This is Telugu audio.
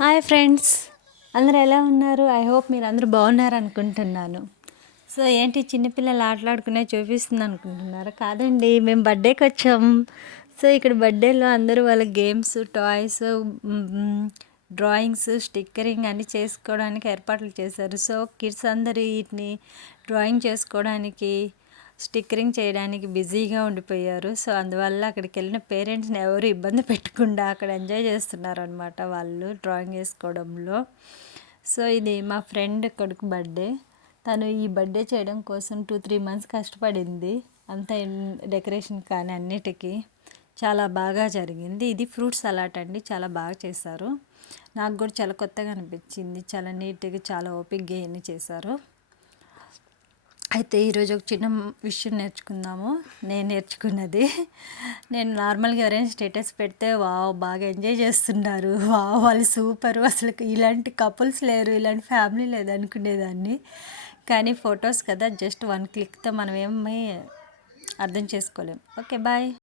హాయ్ ఫ్రెండ్స్, అందరూ ఎలా ఉన్నారు? ఐ హోప్ మీరు అందరూ బాగున్నారు అనుకుంటున్నాను. సో ఏంటి చిన్నపిల్లలు ఆటలాడుకునే చూపిస్తుంది అనుకుంటున్నారు? కాదండి, మేము బర్త్డేకి వచ్చాము. సో ఇక్కడ బర్త్డేలో అందరూ వాళ్ళ గేమ్స్, టాయ్స్, డ్రాయింగ్స్, స్టిక్కరింగ్ అన్నీ చేసుకోవడానికి ఏర్పాట్లు చేశారు. సో కిడ్స్ అందరూ వీటిని డ్రాయింగ్ చేసుకోవడానికి, స్టిక్కరింగ్ చేయడానికి బిజీగా ఉండిపోయారు. సో అందువల్ల అక్కడికి వెళ్ళిన పేరెంట్స్ని ఎవరు ఇబ్బంది పెట్టకుండా అక్కడ ఎంజాయ్ చేస్తున్నారు అనమాట వాళ్ళు డ్రాయింగ్ వేసుకోవడంలో. సో ఇది మా ఫ్రెండ్ కొడుకు బర్త్డే. తను ఈ బర్త్డే చేయడం కోసం 2-3 months కష్టపడింది. అంత డెకరేషన్ కానీ అన్నిటికీ చాలా బాగా జరిగింది. ఇది ఫ్రూట్ సలాడ్ అండి, చాలా బాగా చేశారు. నాకు కూడా చాలా కొత్తగా అనిపించింది. చాలా నీట్గా, చాలా ఓపిక్గా ఇవన్నీ చేశారు. అయితే ఈరోజు ఒక చిన్న విషయం నేర్చుకుందాము. నేను నేర్చుకున్నది, నేను నార్మల్గా ఎవరైనా స్టేటస్ పెడితే వావ్ బాగా ఎంజాయ్ చేస్తున్నారు, వావ్ వాళ్ళు సూపర్, అసలు ఇలాంటి కపుల్స్ లేరు, ఇలాంటి ఫ్యామిలీ లేదు అనుకునేదాన్ని. కానీ ఫొటోస్ కదా, జస్ట్ 1 clickతో మనం ఏమీ అర్థం చేసుకోలేం. Okay bye.